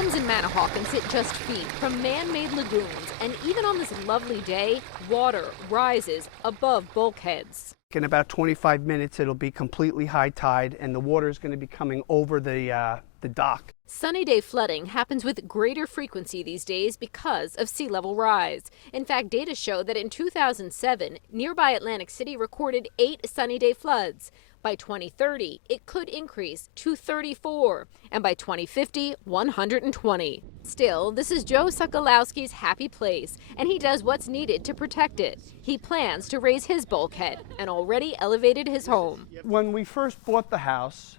Homes in Manahawkin sit just feet from man-made lagoons, and even on this lovely day, water rises above bulkheads. In about 25 minutes, it'll be completely high tide, and the water is going to be coming over the dock. Sunny day flooding happens with greater frequency these days because of sea level rise. In fact, data show that in 2007, nearby Atlantic City recorded 8 sunny day floods. By 2030, it could increase to 34, and by 2050, 120. Still, this is Joe Sokolowski's happy place, and he does what's needed to protect it. He plans to raise his bulkhead and already elevated his home. When we first bought the house,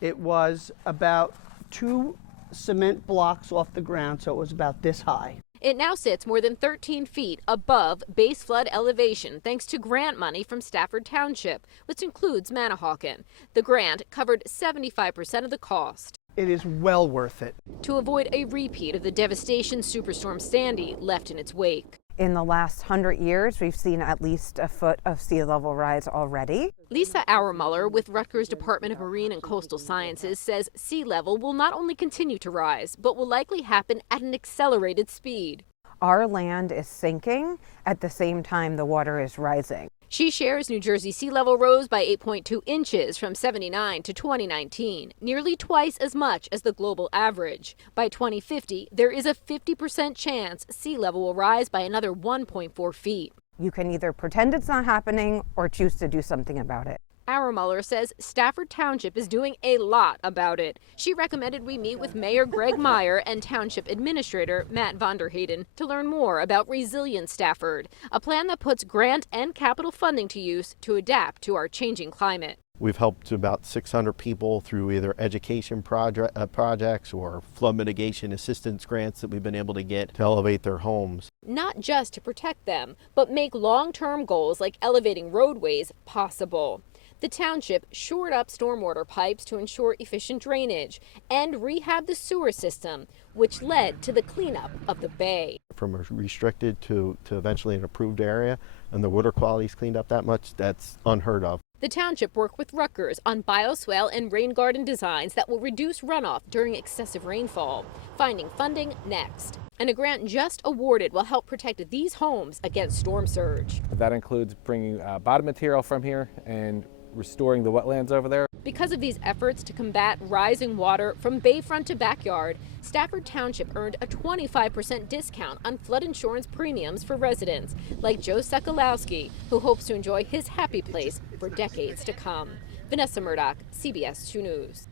it was about 2 cement blocks off the ground, so it was about this high. It now sits more than 13 feet above base flood elevation thanks to grant money from Stafford Township, which includes Manahawkin. The grant covered 75% of the cost. It is well worth it. To avoid a repeat of the devastation Superstorm Sandy left in its wake. In the last 100 years, we've seen at least a foot of sea level rise already. Lisa Auermuller with Rutgers Department of Marine and Coastal Sciences says sea level will not only continue to rise, but will likely happen at an accelerated speed. Our land is sinking at the same time the water is rising. She shares New Jersey sea level rose by 8.2 inches from 79 to 2019, nearly twice as much as the global average. By 2050, there is a 50% chance sea level will rise by another 1.4 feet. You can either pretend it's not happening or choose to do something about it. Auermuller says Stafford Township is doing a lot about it. She recommended we meet with Mayor Greg Meyer and Township Administrator Matt Vonderhayden to learn more about Resilient Stafford, a plan that puts grant and capital funding to use to adapt to our changing climate. We've helped about 600 people through either education projects or flood mitigation assistance grants that we've been able to get to elevate their homes. Not just to protect them, but make long-term goals like elevating roadways possible. The township shored up stormwater pipes to ensure efficient drainage and rehab the sewer system, which led to the cleanup of the bay. From a restricted to eventually an approved area, and the water quality's cleaned up that much, that's unheard of. The township worked with Rutgers on bioswale and rain garden designs that will reduce runoff during excessive rainfall. Finding funding next. And a grant just awarded will help protect these homes against storm surge. That includes bringing bottom material from here and restoring the wetlands over there. Because of these efforts to combat rising water from bayfront to backyard, Stafford Township earned a 25% discount on flood insurance premiums for residents, like Joe Sokolowski, who hopes to enjoy his happy place for decades to come. Vanessa Murdock, CBS 2 News.